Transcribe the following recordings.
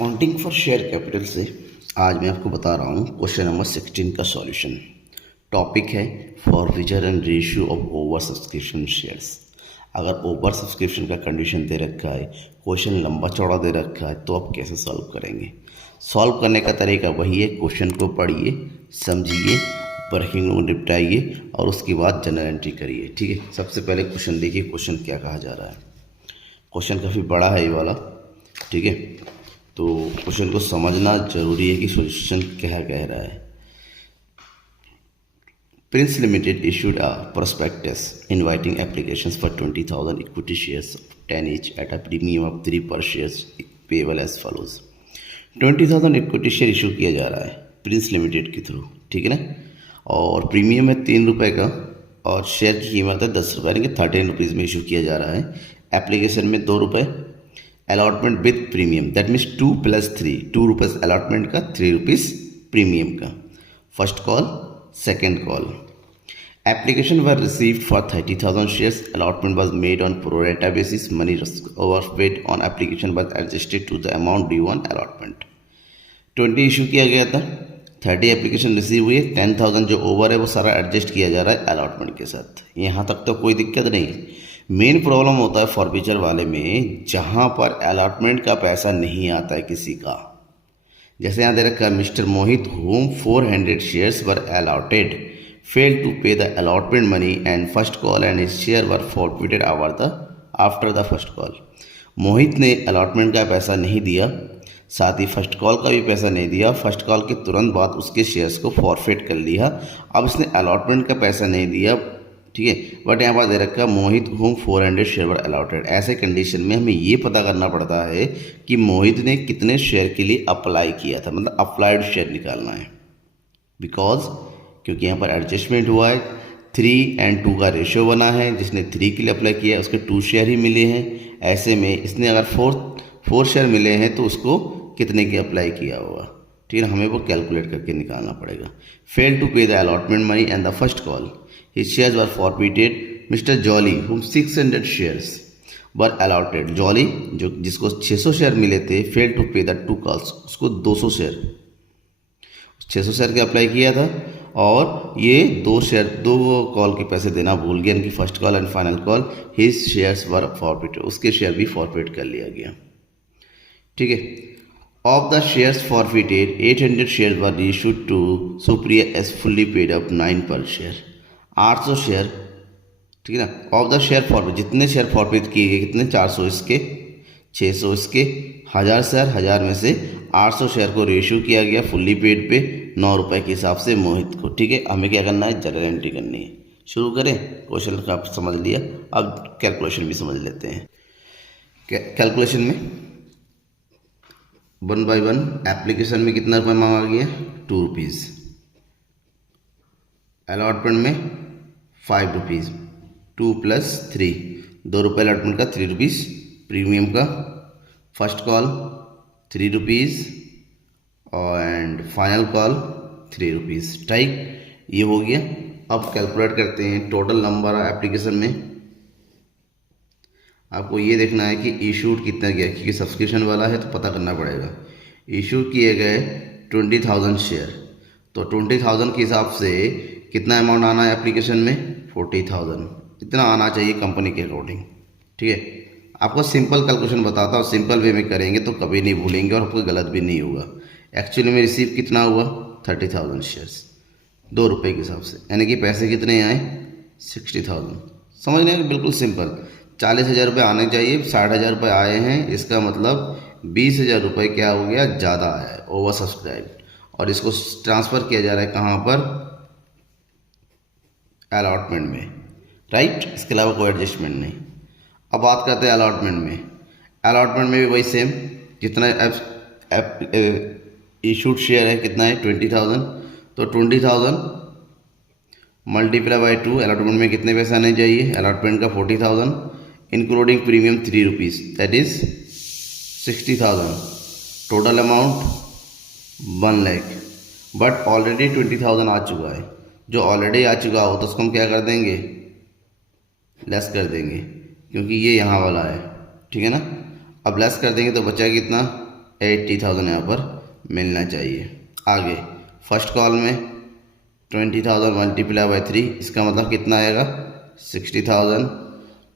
Accounting for share capital से आज मैं आपको बता रहा हूँ क्वेश्चन नंबर 16 का सॉल्यूशन। टॉपिक है forfeiture and ratio of over subscription shares. अगर ओवर सब्सक्रिप्शन का कंडीशन दे रखा है, क्वेश्चन लंबा चौड़ा दे रखा है, तो आप कैसे सॉल्व करेंगे। सॉल्व करने का तरीका वही है, क्वेश्चन को पढ़िए, समझिए, वर्किंग को निपटाइए और उसके बाद जनरल एंट्री करिए। ठीक है, सबसे पहले क्वेश्चन देखिए, क्वेश्चन क्या कहा जा रहा है। क्वेश्चन काफ़ी बड़ा है ये वाला। ठीक है, तो क्वेश्चन को समझना जरूरी है कि सॉल्यूशन क्या कह रहा है। Prince limited issued a prospectus inviting applications for 20,000 equity shares of 10 each at a premium of 3 per shares payable as follows। 20,000 equity share issue किया जा रहा है प्रिंस लिमिटेड के थ्रू। ठीक है ना, और प्रीमियम है 3 रुपये का और शेयर की कीमत है 10 रुपये, यानी कि 13 रुपीज़ में इशू किया जा रहा है। एप्लीकेशन में 2 रुपये, allotment with premium, that means 2 + 3, 2 rupees allotment का, 3 रुपीज़ प्रीमियम का। First call, second call. Application were received for 30,000 shares, allotment was made on pro rata basis, money over paid on application was adjusted to the amount due on allotment. 20 issue किया गया था, 30 application receive हुई है, 10,000 जो over है वो सारा adjust किया जा रहा है अलॉटमेंट के साथ। यहाँ तक तो कोई दिक्कत नहीं। मेन प्रॉब्लम होता है फॉरफीचर वाले में, जहाँ पर अलॉटमेंट का पैसा नहीं आता है किसी का। जैसे यहाँ दे रखा है Mr Mohit whom 400 shares were allotted, fail to pay the allotment money and first call and his share were forfeited after the first call. Mohit ने अलॉटमेंट का पैसा नहीं दिया, साथ ही फर्स्ट कॉल का भी पैसा नहीं दिया। फर्स्ट कॉल के तुरंत बाद उसके शेयर्स को फॉरफिट कर लिया। अब उसने अलॉटमेंट का पैसा नहीं दिया, ठीक है, बट यहाँ पर दे रखा मोहित होम 400 शेयर वर अलॉटेड। ऐसे कंडीशन में हमें ये पता करना पड़ता है कि मोहित ने कितने शेयर के लिए अप्लाई किया था, मतलब अप्लाइड शेयर निकालना है। बिकॉज क्योंकि यहाँ पर एडजस्टमेंट हुआ है, 3 और 2 का रेशियो बना है, जिसने 3 के लिए अप्लाई किया है उसके 2 शेयर ही मिले हैं। ऐसे में इसने अगर 4 शेयर मिले हैं तो उसको कितने की अप्लाई किया होगा, ठीक है, हमें वो कैलकुलेट करके निकालना पड़ेगा। Fail to pay the allotment money and the first call, his shares were forfeited। Mr. Jolly whom 600 shares were allotted, jolly जो जिसको 600 शेयर मिले थे, fail to pay the 2 calls, उसको 200 शेयर, 600 शेयर के अप्लाई किया था और ये 2 कॉल के पैसे देना भूल गया, इनकी first call and final call. His shares were forfeited, उसके शेयर भी फॉरफिट कर लिया गया। ठीक है, of the shares forfeited 800 share were reissued to Supriya as fully paid up 9 per share. 800 share, ठीक है ना, ऑफ द शेयर फॉरफिट, जितने शेयर फॉरफिट किए गए कितने, 400 इसके, 600 इसके, 1000 शेयर, 1000 में से 800 शेयर को रेशियो किया गया फुल्ली पेड पे 9 रुपये के हिसाब से मोहित को। ठीक है, हमें क्या करना है, जनरल एंट्री करनी है। शुरू करें, क्वेश्चन का आप समझ लिया, अब कैलकुलेशन भी समझ लेते हैं। कैलकुलेशन में 1 by 1, एप्लीकेशन में कितना रुपये मांगा गया, 2 रुपीज़, अलॉटमेंट में 5 रुपीज़, 2 + 3, 2 रुपये अलॉटमेंट का, 3 रुपीज़ प्रीमियम का। फर्स्ट कॉल 3 रुपीज़ और एंड फाइनल कॉल 3 रुपीज़। ठीक, ये हो गया। अब कैलकुलेट करते हैं टोटल नंबर एप्लीकेशन में। आपको ये देखना है कि इशूड कितना गया, क्योंकि सब्सक्रिप्शन वाला है तो पता करना पड़ेगा। इशू किए गए 20,000 शेयर, तो 20,000 के हिसाब से कितना अमाउंट आना है एप्लीकेशन में, 40,000, इतना आना चाहिए कंपनी के अकॉर्डिंग। ठीक है, आपको सिंपल कैलकुलेशन बताता हूँ, सिंपल वे में करेंगे तो कभी नहीं भूलेंगे और आपको गलत भी नहीं होगा। एक्चुअली में रिसीव कितना हुआ, 30,000 शेयर्स 2 रुपये के हिसाब से, यानी कि पैसे कितने आए, 60,000। समझ रहे हैं, बिल्कुल सिंपल। 40,000 रुपये आने चाहिए, 60,000 रुपये आए हैं, इसका मतलब 20,000 रुपये क्या हो गया, ज़्यादा आया है, ओवर सब्सक्राइब, और इसको ट्रांसफ़र किया जा रहा है कहाँ पर, अलॉटमेंट में। राइट, इसके अलावा कोई एडजस्टमेंट नहीं। अब बात करते हैं अलॉटमेंट में। अलॉटमेंट में भी वही सेम, जितना इशूड शेयर है कितना है, 20,000, तो 20,000 मल्टीप्लाई बाई 2, अलॉटमेंट में कितने पैसे आने चाहिए, अलॉटमेंट का 40,000 including premium 3 rupees, that is 60,000। Total amount 1 lakh, but already 20,000 आ चुका है। जो ऑलरेडी आ चुका हो तो उसको हम क्या कर देंगे, लेस कर देंगे, क्योंकि ये यहाँ वाला है। ठीक है ना, अब लेस कर देंगे तो बचा कितना, 80,000 यहाँ पर मिलना चाहिए। आगे फर्स्ट कॉल में 20,000 मल्टीप्लाई बाई 3, इसका मतलब कितना आएगा 60,000।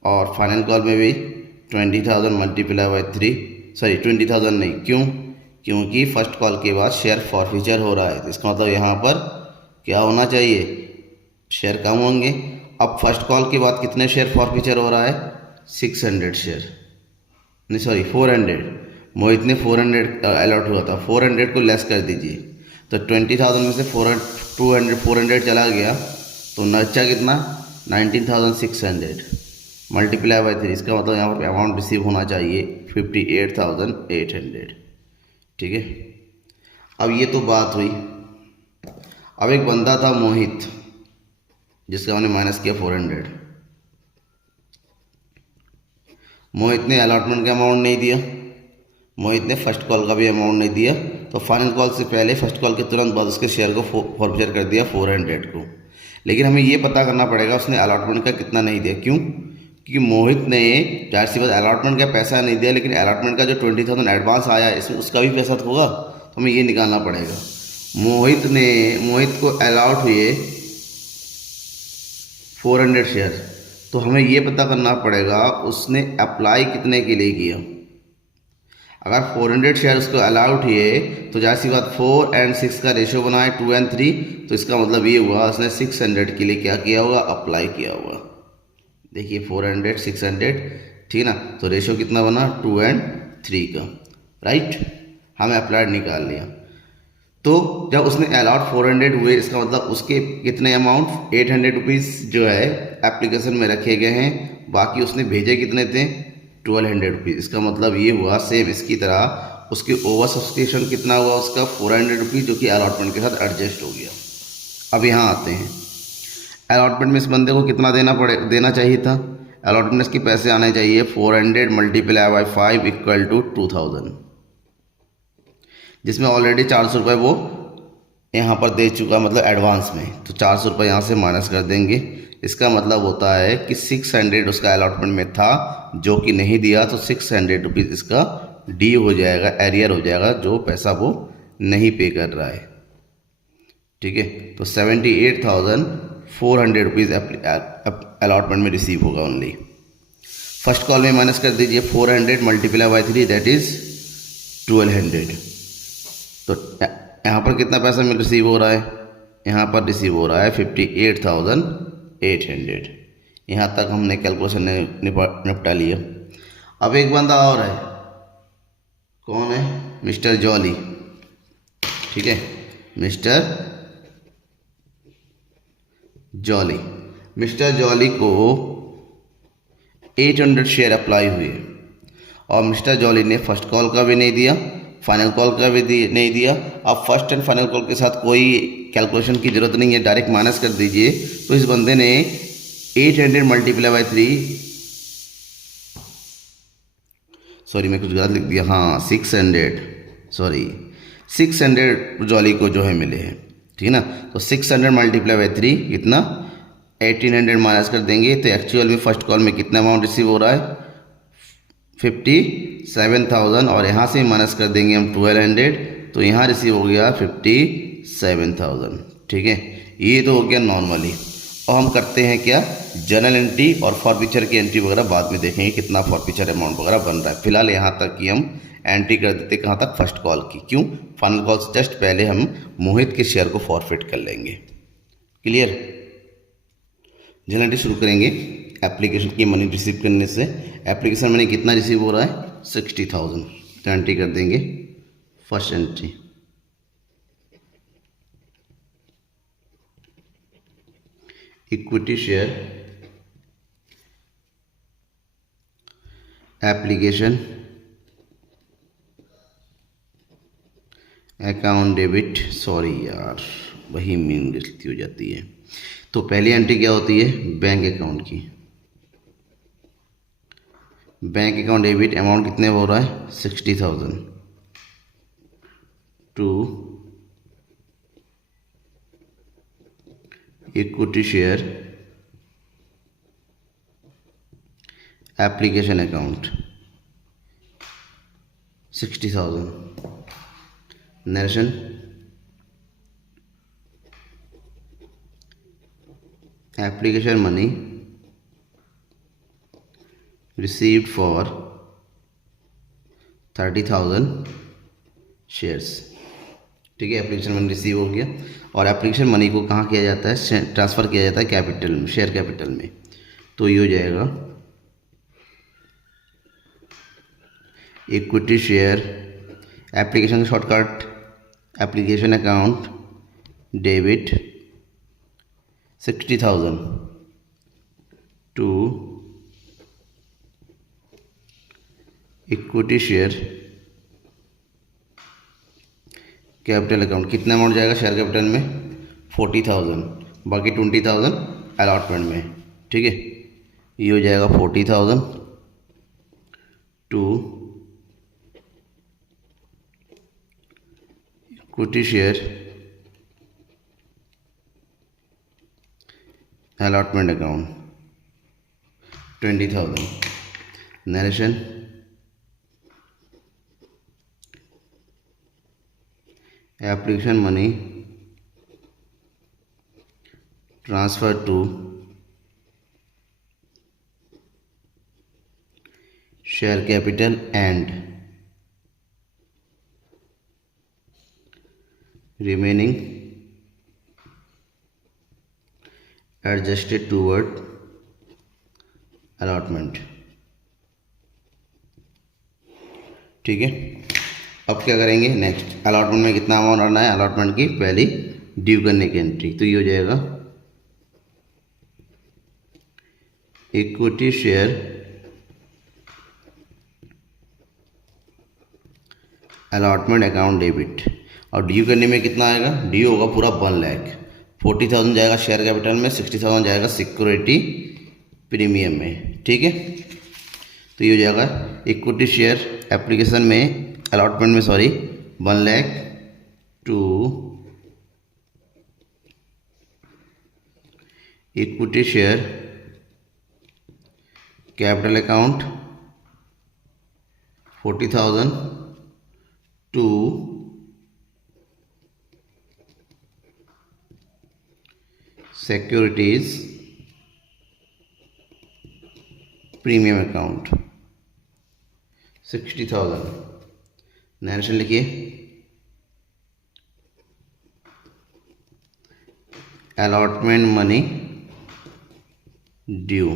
और फाइनल कॉल में भी 20,000 मल्टीप्लाई बाई 3, सॉरी 20,000 नहीं, क्यों? क्योंकि फर्स्ट कॉल के बाद शेयर फॉरफीचर हो रहा है, तो इसका मतलब यहाँ पर क्या होना चाहिए, शेयर कम होंगे। अब फर्स्ट कॉल के बाद कितने शेयर फॉरफीचर हो रहा है, 600 शेयर, नहीं सॉरी 400। मोहित ने 400 अलॉट हुआ था, 400 को लेस कर दीजिए, तो 20,000 में से 400 चला गया, तो नचा कितना 19,600 मल्टीप्लाई बाई 3, इसका मतलब यहाँ पर अमाउंट रिसीव होना चाहिए 58,800। ठीक है, अब ये तो बात हुई। अब एक बंदा था मोहित, जिसका हमने माइनस किया 400। मोहित ने अलॉटमेंट का अमाउंट नहीं दिया, मोहित ने फर्स्ट कॉल का भी अमाउंट नहीं दिया, तो फाइनल कॉल से पहले फर्स्ट कॉल के तुरंत बाद उसके शेयर को फॉरफीचर कर दिया 400 को। लेकिन हमें ये पता करना पड़ेगा उसने अलॉटमेंट का कितना नहीं दिया, क्यों? क्योंकि मोहित ने जाहिर सी बात अलॉटमेंट का पैसा नहीं दिया, लेकिन अलॉटमेंट का जो 20,000 एडवांस आया है इसमें उसका भी पैसा तो होगा, तो हमें ये निकालना पड़ेगा। मोहित को अलॉट हुए 400 शेयर, तो हमें ये पता करना पड़ेगा उसने अप्लाई कितने के लिए किया। अगर 400 शेयर उसको अलाउड हुए तो जाहिर सी बात 4 और 6 का रेशियो बनाए 2 और 3, तो इसका मतलब ये हुआ उसने 600 के लिए क्या किया होगा, अप्लाई किया होगा। देखिए 400 600, ठीक ना, तो रेशियो कितना बना 2 और 3 का, राइट। हमें अप्लाइड निकाल लिया, तो जब उसने अलाउड 400 हुए, इसका मतलब उसके कितने अमाउंट 800 रुपीज़ जो है एप्लीकेशन में रखे गए हैं, बाकी उसने भेजे कितने थे 1200 रुपीज़। इसका मतलब ये हुआ सेम इसकी तरह उसके ओवर सब्सक्रिप्शन कितना हुआ उसका 400 रुपीज़, जो कि अलॉटमेंट के साथ एडजस्ट हो गया। अब यहाँ आते हैं, अलॉटमेंट में इस बंदे को कितना देना चाहिए था, अलॉटमेंट इसके पैसे आने चाहिए 400 मल्टीप्लाई बाई 5 इक्वल टू 2000, जिसमें ऑलरेडी 400 रुपये वो यहाँ पर दे चुका, मतलब एडवांस में, तो 400 रुपये यहाँ से माइनस कर देंगे। इसका मतलब होता है कि 600 उसका अलॉटमेंट में था जो कि नहीं दिया, तो 600 रुपीज़ इसका डी हो जाएगा, एरियर हो जाएगा, जो पैसा वो नहीं पे कर रहा है। ठीक है, तो 78,400 रुपीज़ अलॉटमेंट में रिसीव होगा ओनली। फर्स्ट कॉल में माइनस कर दीजिए 400 मल्टीप्लाई बाई 3, दैट इज़ 1200। तो यहाँ पर कितना पैसा में रिसीव हो रहा है, यहाँ पर रिसीव हो रहा है 58,800। यहाँ तक हमने कैलकुलेशन निपटा लिया। अब एक बंदा और है, कौन है, मिस्टर जॉली। ठीक है, मिस्टर जॉली को 800 शेयर अप्लाई हुए, और मिस्टर जॉली ने फर्स्ट कॉल का भी नहीं दिया, फाइनल कॉल का भी नहीं दिया। अब फर्स्ट एंड फाइनल कॉल के साथ कोई कैलकुलेशन की ज़रूरत नहीं है, डायरेक्ट माइनस कर दीजिए। तो इस बंदे ने 800 मल्टीप्लाई बाई 3, सॉरी मैं कुछ गलत लिख दिया, हाँ 600 जॉली को जो है मिले हैं, ठीक है ना। तो 600 मल्टीप्लाई बाई 3 कितना 1800 माइनस कर देंगे, तो एक्चुअल में फर्स्ट कॉल में कितना अमाउंट रिसीव हो रहा है 57,000, और यहाँ से माइनस कर देंगे हम 1200, तो यहाँ रिसीव हो गया 57,000। ठीक है, ये तो हो गया नॉर्मली। और हम करते हैं क्या, जनरल एंट्री और फॉरफीचर की एंट्री वगैरह बाद में देखेंगे कितना फॉरफीचर अमाउंट वगैरह बन रहा है। फिलहाल यहाँ तक कि हम एंट्री कर देते कहाँ तक, फर्स्ट कॉल की। क्यों, फाइनल कॉल से जस्ट पहले हम मोहित के शेयर को फॉरफिट कर लेंगे। क्लियर, जनरल एंट्री शुरू करेंगे एप्लीकेशन की मनी रिसीव करने से। एप्लीकेशन मनी कितना रिसीव हो रहा है 60,000, तो एंट्री कर देंगे first entry. Equity share application account debit, sorry यार वही मीन गलती हो जाती है। तो पहली एंट्री क्या होती है, बैंक अकाउंट की। बैंक अकाउंट डेबिट अमाउंट कितने हो रहा है 60,000 to equity share application account 60,000. Narration. Application money received for 30,000 shares. ठीक है, एप्लीकेशन मनी रिसीव हो गया. और एप्लीकेशन मनी को कहाँ किया जाता है? ट्रांसफ़र किया जाता है कैपिटल में, शेयर कैपिटल में. तो ये हो जाएगा इक्विटी शेयर. एप्लीकेशन का shortcut application account debit 60,000 to equity share capital account. कितना अमाउंट जाएगा शेयर कैपिटल में? 40,000. बाकी 20,000 अलॉटमेंट में. ठीक है, ये हो जाएगा 40,000 to equity share allotment account 20,000. Narration. Application money transfer to share capital and remaining adjusted toward allotment. ठीक है, अब क्या करेंगे? नेक्स्ट अलॉटमेंट में कितना अमाउंट आना है, अलॉटमेंट की पहली ड्यू करने की एंट्री. तो ये हो जाएगा equity share allotment account debit. और ड्यू करने में कितना आएगा? ड्यू होगा पूरा 1 लाख. 40,000 जाएगा शेयर कैपिटल में, 60,000 जाएगा सिक्योरिटी प्रीमियम में. ठीक है, तो ये हो जाएगा इक्विटी शेयर एप्लीकेशन में अलॉटमेंट में 1 lakh to equity share capital account 40,000 to securities premium account 60,000. Narration लिखिए. Allotment money due.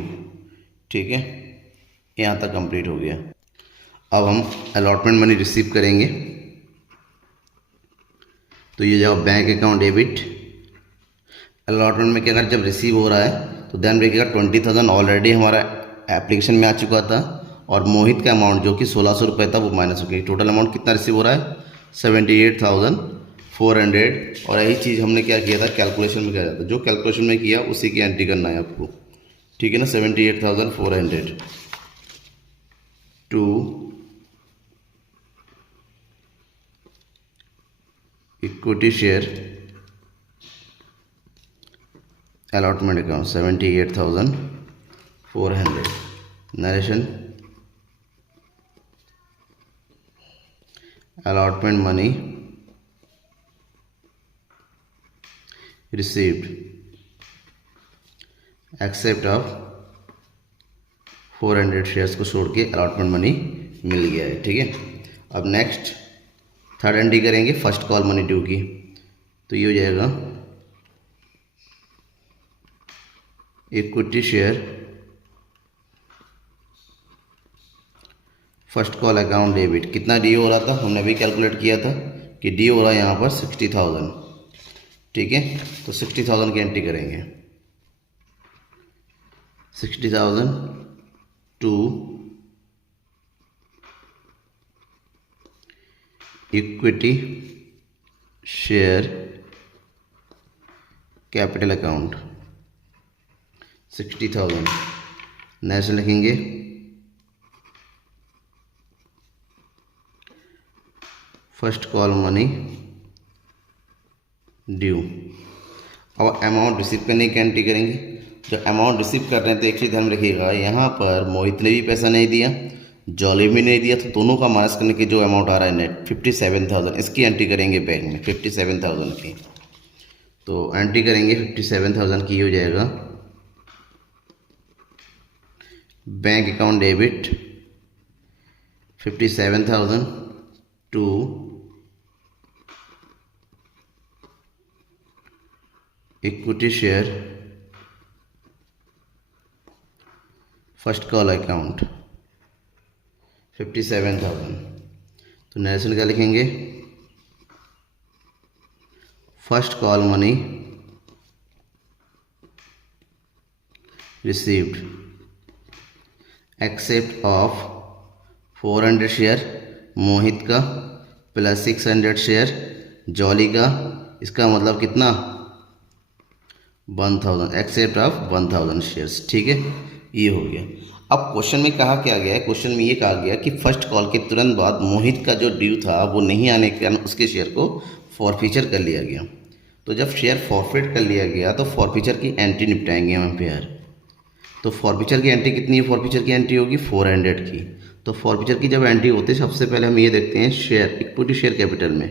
ठीक है, यहाँ तक कंप्लीट हो गया. अब हम अलॉटमेंट मनी रिसीव करेंगे. तो ये जाओ बैंक अकाउंट डेबिट. अलॉटमेंट में क्या अगर जब रिसीव हो रहा है तो ध्यान रखिएगा 20,000 ऑलरेडी हमारा एप्लीकेशन में आ चुका था और मोहित का अमाउंट जो कि 1,600 रुपये था वो माइनस हो गया. टोटल अमाउंट कितना रिसीव हो रहा है? 78,400. और यही चीज़ हमने क्या किया था, कैलकुलेशन में किया जाता है. जो कैलकुलेशन में किया उसी की एंट्री करना है आपको. ठीक है ना, 78,400 to equity share allotment account 78,400. Narration. Allotment money received except of 400 shares को छोड़ के अलॉटमेंट मनी मिल गया है. ठीक है, अब नेक्स्ट थर्ड एंट्री करेंगे फर्स्ट कॉल मनी ड्यू की. तो ये हो जाएगा equity share first call account debit. कितना डी हो रहा था हमने अभी कैलकुलेट किया था कि डी हो रहा है यहाँ पर 60,000. ठीक है, तो 60,000 की एंट्री करेंगे. 60,000 to equity share capital account 60,000. Next लिखेंगे फर्स्ट कॉल मनी ड्यू. अब अमाउंट रिसीव करने की एंट्री करेंगे. जब अमाउंट रिसीव कर रहे हैं तो एक चीज़ ध्यान रखिएगा, यहाँ पर मोहित ने भी पैसा नहीं दिया, जॉली भी नहीं दिया, तो दोनों का माइनस करने के जो अमाउंट आ रहा है नेट 57,000, इसकी एंट्री करेंगे बैंक में 57,000 की। तो एंट्री करेंगे 57,000 की, हो जाएगा bank account debit 57,000 to equity share first call account 57,000। तो नरेशन क्या लिखेंगे, first call money received except of 400 share Mohit का प्लस 600 शेयर जॉली का, इसका मतलब कितना 1000, एक्सेप्ट ऑफ 1000 शेयर्स। ठीक है, ये हो गया। अब क्वेश्चन में कहा क्या गया है, क्वेश्चन में ये कहा गया कि फर्स्ट कॉल के तुरंत बाद मोहित का जो ड्यू था वो नहीं आने के कारण उसके शेयर को फॉरफीचर कर लिया गया। तो जब शेयर फॉरफिट कर लिया गया तो फॉरफीचर की एंट्री निपटाएंगे हम पेयर। तो फॉरफीचर की एंट्री कितनी है, फॉरफीचर की एंट्री होगी 400 की। तो फॉरफीचर की जब एंट्री होती है सबसे पहले हम ये देखते हैं शेयर इक्विटी शेयर कैपिटल में,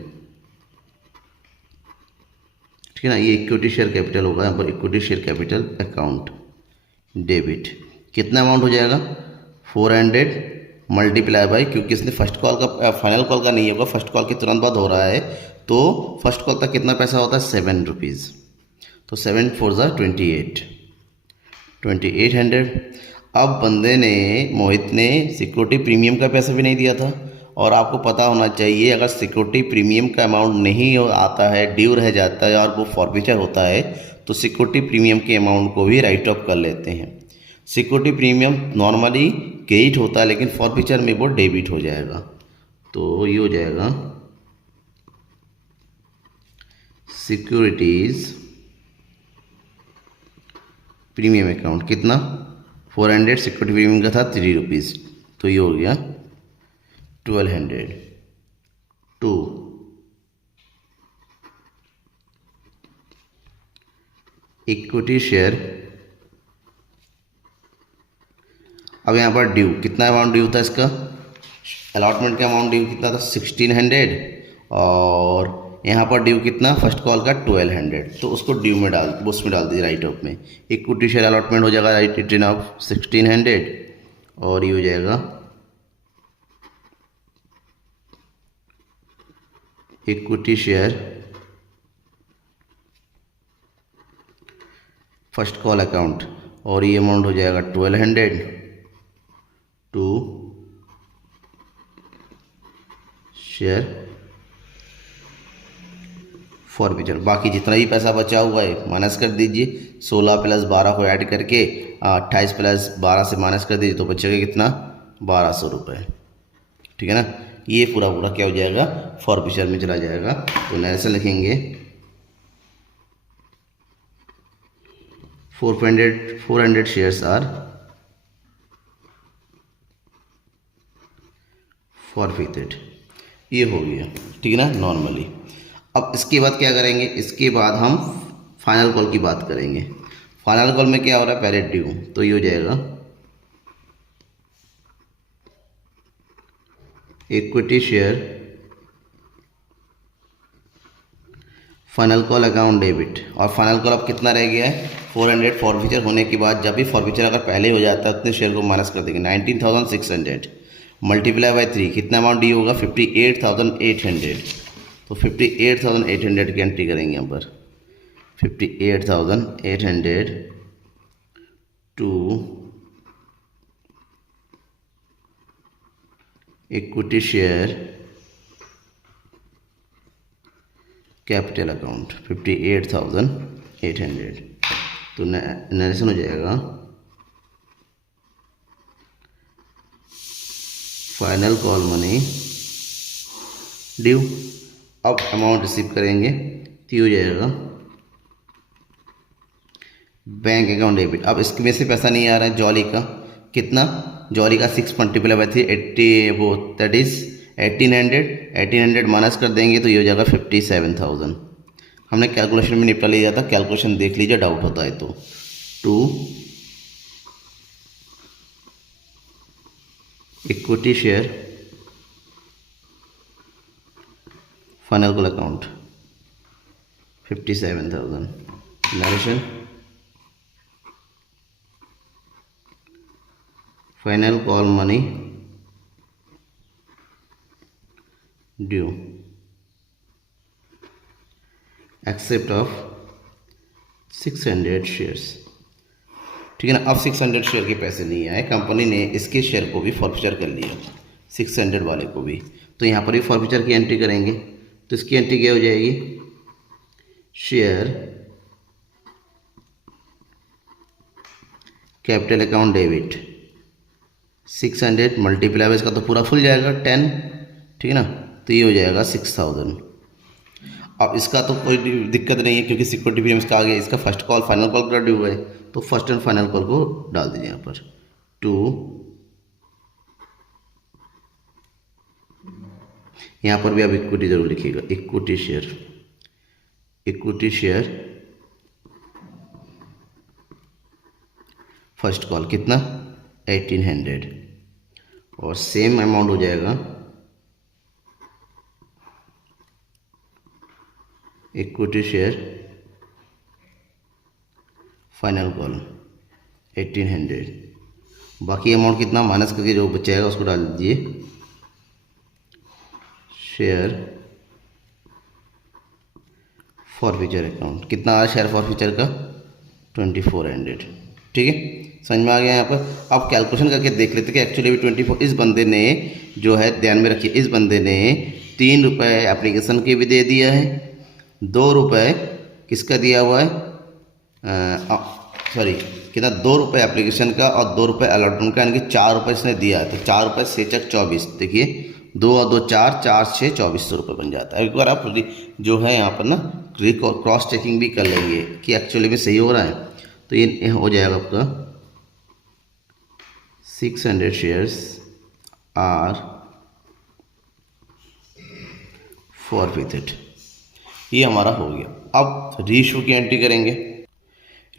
ठीक है ना, ये इक्विटी शेयर कैपिटल होगा यहाँ पर, equity share capital account debit कितना अमाउंट हो जाएगा 400 मल्टीप्लाई बाई, क्योंकि इसने फर्स्ट कॉल का फाइनल कॉल का नहीं होगा, फर्स्ट कॉल के तुरंत बाद हो रहा है, तो फर्स्ट कॉल तक कितना पैसा होता है 7 रुपीज़। तो 7 4 ज़ा 2800। अब बंदे ने मोहित ने सिक्योरिटी प्रीमियम का पैसा भी नहीं दिया था, और आपको पता होना चाहिए अगर सिक्योरिटी प्रीमियम का अमाउंट नहीं आता है, ड्यू रह जाता है और वो फॉरफीचर होता है, तो सिक्योरिटी प्रीमियम के अमाउंट को भी राइट ऑफ कर लेते हैं। सिक्योरिटी प्रीमियम नॉर्मली क्रेडिट होता है लेकिन फॉरफीचर में वो डेबिट हो जाएगा। तो ये हो जाएगा सिक्योरिटीज प्रीमियम अकाउंट कितना 400, सिक्योरिटी प्रीमियम का था 3 रुपीज़, तो ये हो गया 1200 टू इक्विटी शेयर। अब यहाँ पर ड्यू कितना अमाउंट ड्यू था, इसका अलॉटमेंट का अमाउंट ड्यू कितना था 1600, और यहाँ पर ड्यू कितना फर्स्ट कॉल का 1200, तो उसको ड्यू में उसमें डाल दीजिए राइट ऑफ में। इक्विटी शेयर अलॉटमेंट हो जाएगा राइट रिटर्न ऑफ 1600, और ये हो जाएगा equity share first call account, और ये अमाउंट हो जाएगा 1200 टू शेयर फॉरफीचर। बाकी जितना भी पैसा बचा हुआ है माइनस कर दीजिए, 16 प्लस 12 को ऐड करके 28 प्लस 12 से माइनस कर दीजिए, तो बचेगा कितना 1200 रुपये। ठीक है ना, ये पूरा पूरा क्या हो जाएगा फॉरफीचर में चला जाएगा। तो नरेशन लिखेंगे 400 शेयर्स आर फॉरफीटेड, ये हो गया। ठीक है ना नॉर्मली। अब इसके बाद क्या करेंगे, इसके बाद हम फाइनल कॉल की बात करेंगे। फाइनल कॉल में क्या हो रहा है पहले ड्यू, तो ये हो जाएगा equity share final call account debit, और फाइनल कॉल अब कितना रह गया है 400। फॉरफीचर होने के बाद जब भी फॉरफीचर अगर पहले हो जाता है उतने शेयर को माइनस कर देंगे, 19,600 मल्टीप्लाई बाई 3 कितना अमाउंट डी होगा 58,800। तो 58,800 की एंट्री करेंगे यहाँ पर, 58,800 to equity share capital account 58,800। तो नरेशन हो जाएगा फाइनल कॉल मनी ड्यू। अब अमाउंट रिसीव करेंगे तो हो जाएगा बैंक अकाउंट डेबिट। अब इसके में से पैसा नहीं आ रहा है जॉली का, कितना जॉली का 6 मल्टीप्लाई बाई 3 80, वो दैट इज़ 1800 माइनस कर देंगे तो ये हो जाएगा 57,000। हमने कैलकुलेशन में निपटा लिया था, कैलकुलेशन देख लीजिए डाउट होता है तो। To equity share final call account 57,000, narration final call money due, except of 600 shares. ठीक है ना। अब 600 शेयर के पैसे नहीं आए, कंपनी ने इसके शेयर को भी फॉरफीचर कर लिया, 600 वाले को भी। तो यहाँ पर भी फॉरफीचर की एंट्री करेंगे, तो इसकी एंट्री क्या हो जाएगी, share capital account debit 600 multiply इसका तो पूरा खुल जाएगा 10, ठीक है ना। तो ये हो जाएगा 6000। अब इसका तो कोई दिक्कत नहीं है क्योंकि सिक्योरिटी प्रीमियम इसका आ गया, इसका फर्स्ट कॉल फाइनल कॉल का ड्यू है, तो फर्स्ट एंड फाइनल कॉल को डाल दीजिए यहाँ पर 2। यहाँ पर भी आप इक्विटी जरूर लिखिएगा, इक्विटी शेयर फर्स्ट कॉल कितना 1800, और सेम अमाउंट हो जाएगा इक्विटी शेयर फाइनल कॉल 1800। बाकी अमाउंट कितना माइनस करके जो बचाएगा उसको डाल दीजिए, शेयर फॉरफीचर अकाउंट कितना आ शेयर फॉरफीचर का 2400। ठीक है, समझ में आ गया यहाँ पर। अब कैलकुलेशन करके देख लेते कि एक्चुअली भी 24, इस बंदे ने जो है ध्यान में रखिए, इस बंदे ने 3 रुपये एप्लीकेशन के भी दे दिया है, 2 रुपये किसका दिया हुआ है, सॉरी कितना 2 रुपये एप्लीकेशन का और 2 रुपये अलॉटमेंट का, यानी कि 4 रुपये इसने दिया है। तो 4 रुपये से चक 24, देखिए 2 और 2 4, 4 6 2400 रुपये बन जाता है। एक बार आप जो है यहाँ पर ना क्रॉस चेकिंग भी कर लेंगे कि एक्चुअली में सही हो रहा है। तो ये हो जाएगा आपका 600 शेयर्स आर फॉरफीटेड, ये हमारा हो गया। अब रीइशू की एंट्री करेंगे।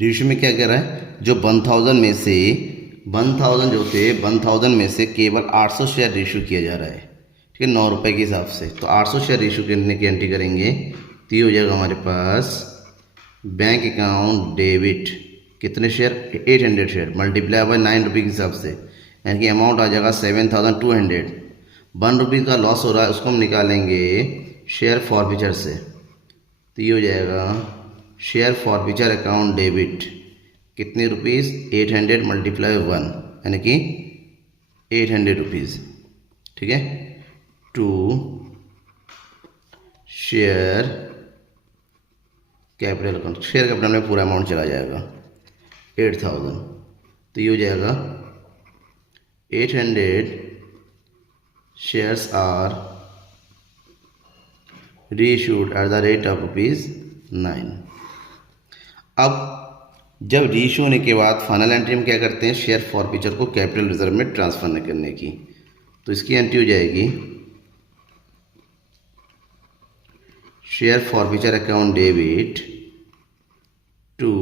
रीइशू में क्या कह रहा है, जो 1000 में से 1000 जो थे 1000 में से केवल 800 शेयर रीइशू किया जा रहा है, ठीक है, 9 रुपये के हिसाब से। तो 800 शेयर रीइशू करने की एंट्री करेंगे तो ये हो जाएगा हमारे पास बैंक अकाउंट डेबिट कितने शेयर 800 शेयर मल्टीप्लाई बाय 9 रुपये के हिसाब से, यानी कि अमाउंट आ जाएगा 7200। 1 रुपये का लॉस हो रहा है, उसको हम निकालेंगे शेयर फॉरफीचर से। तो ये हो जाएगा शेयर फॉरफीचर अकाउंट डेबिट कितने रुपीज़ 800 मल्टीप्लाई 1, यानी कि 800 रुपीज़, ठीक है, to share capital account. Share capital में पूरा अमाउंट चला जाएगा 8000। तो ये हो जाएगा 800 shares are reissued at the rate of ₹9। अब जब रीइशू होने के बाद फाइनल एंट्री में क्या करते हैं, शेयर फॉरफीचर को कैपिटल रिजर्व में ट्रांसफर न करने की। तो इसकी एंट्री हो जाएगी share forfeiture account debit to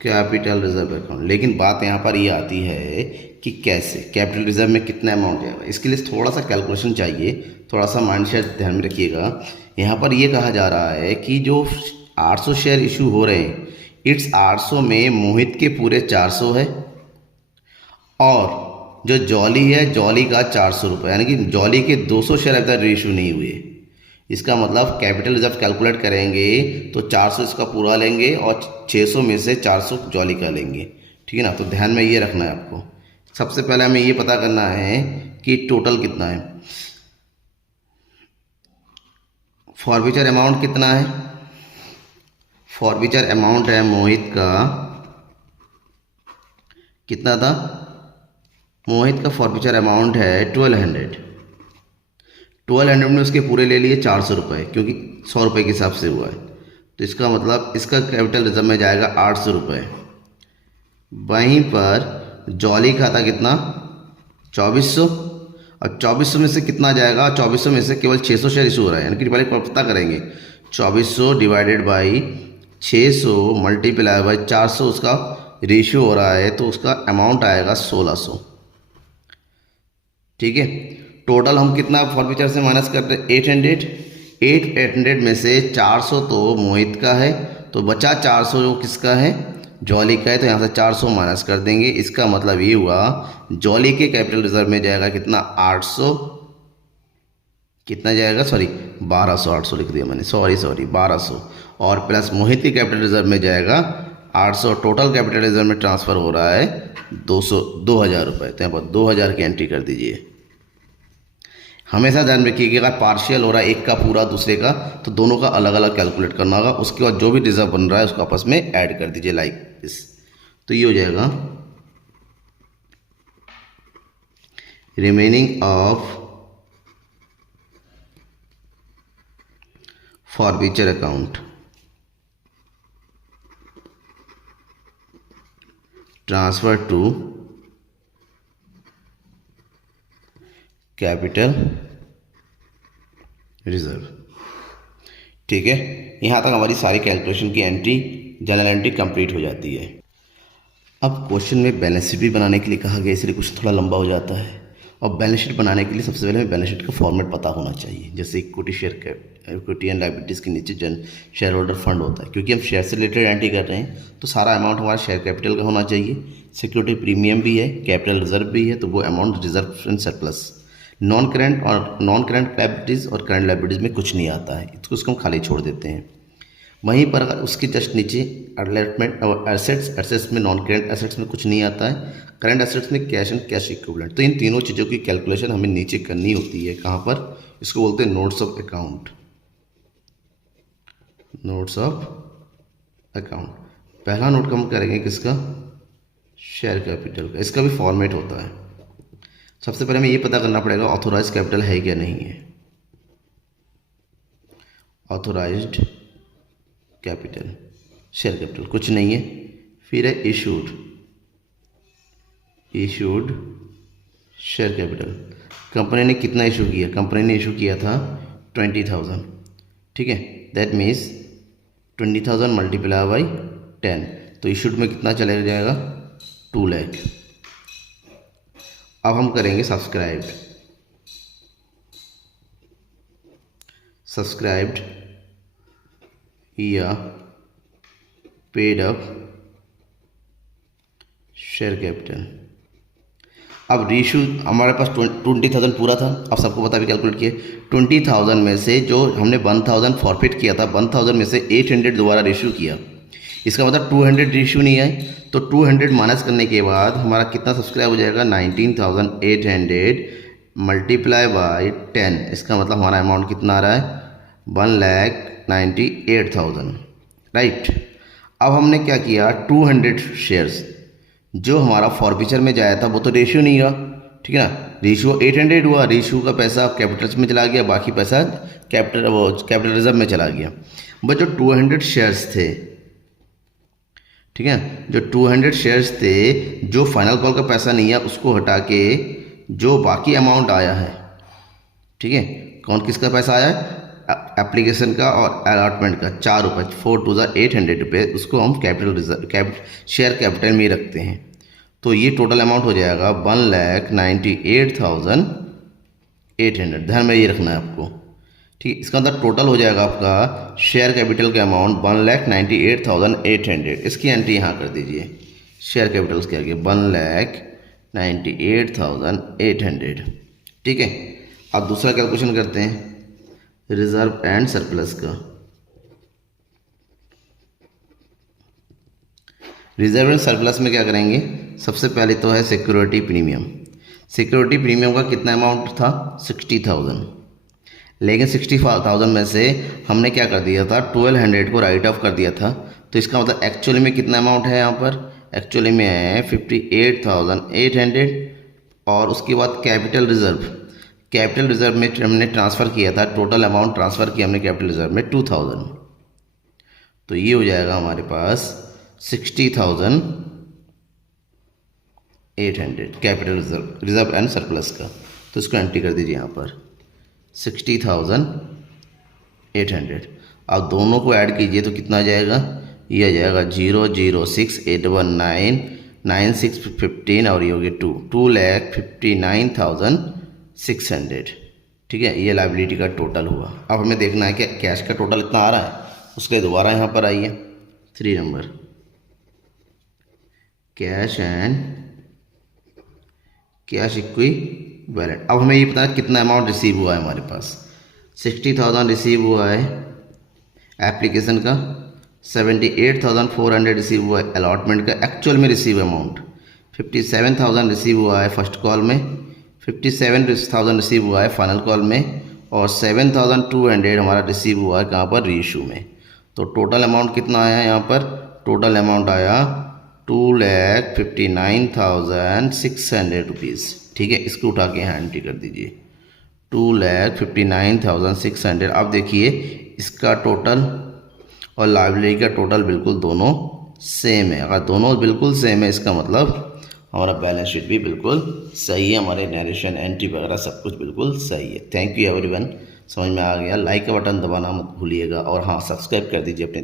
capital reserve account. लेकिन बात यहाँ पर ये आती है कि कैसे कैपिटल रिजर्व में कितना अमाउंट जाएगा, इसके लिए थोड़ा सा कैलकुलेशन चाहिए, थोड़ा सा माइंड सेट ध्यान में रखिएगा। यहाँ पर ये कहा जा रहा है कि जो 800 शेयर इशू हो रहे हैं, इट्स 800 में मोहित के पूरे 400 है, और जो जॉली है जॉली का 400 रुपये, यानी कि जॉली के 200 शेयर अभी तक रीइशू नहीं हुए। इसका मतलब कैपिटल रिजर्व कैलकुलेट करेंगे तो 400 इसका पूरा लेंगे और 600 में से 400 जॉली का लेंगे, ठीक है ना। तो ध्यान में ये रखना है आपको। सबसे पहले हमें ये पता करना है कि टोटल कितना है, फॉरफीचर अमाउंट कितना है। फॉरफीचर अमाउंट है मोहित का, कितना था, मोहित का फॉरफीचर अमाउंट है 1200। 1200 में उसके पूरे ले लिए 400 रुपये, क्योंकि 100 रुपये के हिसाब से हुआ है। तो इसका मतलब इसका कैपिटल रिजर्व में जाएगा 800 रुपये। वहीं पर जॉली का था कितना 2400, और 2400 में से कितना जाएगा, 2400 में से केवल 600 शेयर इशू हो रहा है, यानी कि पहले पता करेंगे 2400 डिवाइडेड बाई 600 मल्टीप्लाई बाई 400 उसका रेशियो हो रहा है तो उसका अमाउंट आएगा 1600। ठीक है, टोटल हम कितना फॉरफीचर से माइनस करते हैं 800। 800 में से 400 तो मोहित का है, तो बचा 400 जो किसका है, जॉली का है, तो यहाँ से 400 माइनस कर देंगे। इसका मतलब ये हुआ जॉली के कैपिटल रिजर्व में जाएगा कितना 800, कितना जाएगा सॉरी 1200, 800 लिख दिया मैंने, सॉरी 1200, और प्लस मोहित के कैपिटल रिजर्व में जाएगा 800। टोटल कैपिटल रिजर्व में ट्रांसफ़र हो रहा है 2000 रुपये, तो यहाँ पर 2000 की एंट्री कर दीजिए। हमेशा ध्यान रखिए कि अगर पार्शियल हो रहा है एक का पूरा दूसरे का, तो दोनों का अलग अलग कैलकुलेट करना होगा। उसके बाद जो भी रिजर्व बन रहा है उसको आपस में ऐड कर दीजिए लाइक दिस। तो ये हो जाएगा remaining of forfeiture account transfer to capital reserve. ठीक है, यहाँ तक हमारी सारी कैलकुलेशन की एंट्री, जनरल एंट्री कंप्लीट हो जाती है। अब क्वेश्चन में बैलेंस शीट भी बनाने के लिए कहा गया, इसलिए कुछ थोड़ा लंबा हो जाता है। और बैलेंस शीट बनाने के लिए सबसे पहले हमें बैलेंस शीट का फॉर्मेट पता होना चाहिए। जैसे equity share, equity and liabilities के नीचे शेयर होल्डर फंड होता है, क्योंकि हम शेयर से रिलेटेड एंट्री कर रहे हैं तो सारा अमाउंट हमारा शेयर कैपिटल का होना चाहिए। सिक्योरिटी प्रीमियम भी है, कैपिटल रिजर्व भी है, तो वो amount reserve and surplus. Non current liabilities और करंट लायबिलिटीज़ में कुछ नहीं आता है, उसको हम खाली छोड़ देते हैं। वहीं पर अगर उसके जस्ट नीचे अलॉटमेंट और एसेट्स में नॉन करेंट एसेट्स में कुछ नहीं आता है, करंट एसेट्स में कैश एंड कैश इक्विवेलेंट। तो इन तीनों चीज़ों की कैलकुलेशन हमें नीचे करनी होती है। कहाँ पर, इसको बोलते हैं notes of account. Notes of account, पहला नोट हम करेंगे किसका, शेयर कैपिटल का। इसका भी फॉर्मेट होता है। सबसे पहले हमें ये पता करना पड़ेगा ऑथोराइज कैपिटल है क्या नहीं है। ऑथोराइज्ड कैपिटल, शेयर कैपिटल कुछ नहीं है। फिर है इशूड शेयर कैपिटल। कंपनी ने कितना इशू किया, कंपनी ने इशू किया था 20,000। ठीक है, दैट मीन्स 20,000 मल्टीप्लाई बाई 10, तो इशूड में कितना चला जाएगा 2 लाख। अब हम करेंगे सब्सक्राइब्ड या पेड अप शेयर कैपिटल। अब रेशो हमारे पास 20,000 पूरा था। अब सबको पता भी कैलकुलेट किए, 20,000 में से जो हमने 1,000 फॉरफिट किया था, 1,000 में से 800 दोबारा रेशो किया। इसका मतलब 200 रेशो नहीं आए, तो 200 माइनस करने के बाद हमारा कितना सब्सक्राइब हो जाएगा 19,800 मल्टीप्लाई बाई 10। इसका मतलब हमारा अमाउंट कितना आ रहा है 1,98,000, राइट। अब हमने क्या किया, 200 शेयर्स जो हमारा फॉरफीचर में जाया था वो तो रेशियो नहीं हुआ, ठीक है ना। रेशियो 800 हुआ, रेशियो का पैसा कैपिटल्स में चला गया, बाकी पैसा कैपिटल रिजर्व में चला गया। बट जो 200 शेयर्स थे, ठीक है, जो 200 शेयर्स थे, जो फाइनल कॉल का पैसा नहीं है उसको हटा के जो बाकी अमाउंट आया है, ठीक है, कौन किसका पैसा आया है, एप्लीकेशन का और अलॉटमेंट का 4 रुपये, 4 टू 800 रुपये, उसको हम कैपिटल रिजर्व शेयर कैपिटल में रखते हैं। तो ये टोटल अमाउंट हो जाएगा 1,98,800। ध्यान में ये रखना है आपको, ठीक। इसका मतलब टोटल हो जाएगा आपका शेयर कैपिटल का अमाउंट 1,98,800। इसकी एंट्री यहाँ कर दीजिए, शेयर कैपिटल के आगे 1,98,800, ठीक है। अब दूसरा कैलकुलेशन करते हैं रिजर्व एंड सरप्लस का। रिजर्व एंड सरप्लस में क्या करेंगे, सबसे पहले तो है सिक्योरिटी प्रीमियम। सिक्योरिटी प्रीमियम का कितना अमाउंट था 60,000, लेकिन 60,000 में से हमने क्या कर दिया था 1,200 को राइट ऑफ कर दिया था। तो इसका मतलब एक्चुअली में कितना अमाउंट है यहाँ पर, एक्चुअली में है 58,800। और उसके बाद कैपिटल रिजर्व में हमने ट्रांसफ़र किया था, टोटल अमाउंट ट्रांसफ़र किया हमने कैपिटल रिजर्व में 2,000। तो ये हो जाएगा हमारे पास 60,800 कैपिटल रिजर्व एंड सरप्लस का। तो इसको एंट्री कर दीजिए यहाँ पर 60,800। अब दोनों को ऐड कीजिए तो कितना आ जाएगा, ये आ जाएगा 00681999615 और ये हो गया 2,59,600। ठीक है, ये लाइबिलिटी का टोटल हुआ। अब हमें देखना है कि कैश का टोटल इतना आ रहा है, उसके दोबारा यहाँ पर आइए 3 number cash and cash equivalent. अब हमें ये पता है कितना अमाउंट रिसीव हुआ है हमारे पास। 60,000 रिसीव हुआ है एप्लीकेशन का, 78,400 रिसीव हुआ है अलॉटमेंट का एक्चुअल में रिसीव अमाउंट, 57,000 रिसीव हुआ है फर्स्ट कॉल में, 57,000 रिसीव हुआ है फाइनल कॉल में, और 7,200 हमारा रिसीव हुआ है कहाँ पर, रीइशू में। तो टोटल अमाउंट कितना आया यहाँ पर, टोटल अमाउंट आया 2,59,600 रुपीज़। ठीक है, इसको उठा के यहाँ एंट्री कर दीजिए 2,59,600। अब देखिए इसका टोटल और लाइबिलिटी का टोटल बिल्कुल दोनों सेम है। अगर दोनों बिल्कुल सेम है इसका मतलब हमारा बैलेंस शीट भी बिल्कुल सही है, हमारे नरेशन एंट्री वगैरह सब कुछ बिल्कुल सही है। थैंक यू एवरीवन, समझ में आ गया। लाइक का बटन दबाना मत भूलिएगा, और हाँ सब्सक्राइब कर दीजिए अपने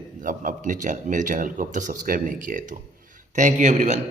मेरे चैनल को, अब तक सब्सक्राइब नहीं किया है तो। Thank you everyone.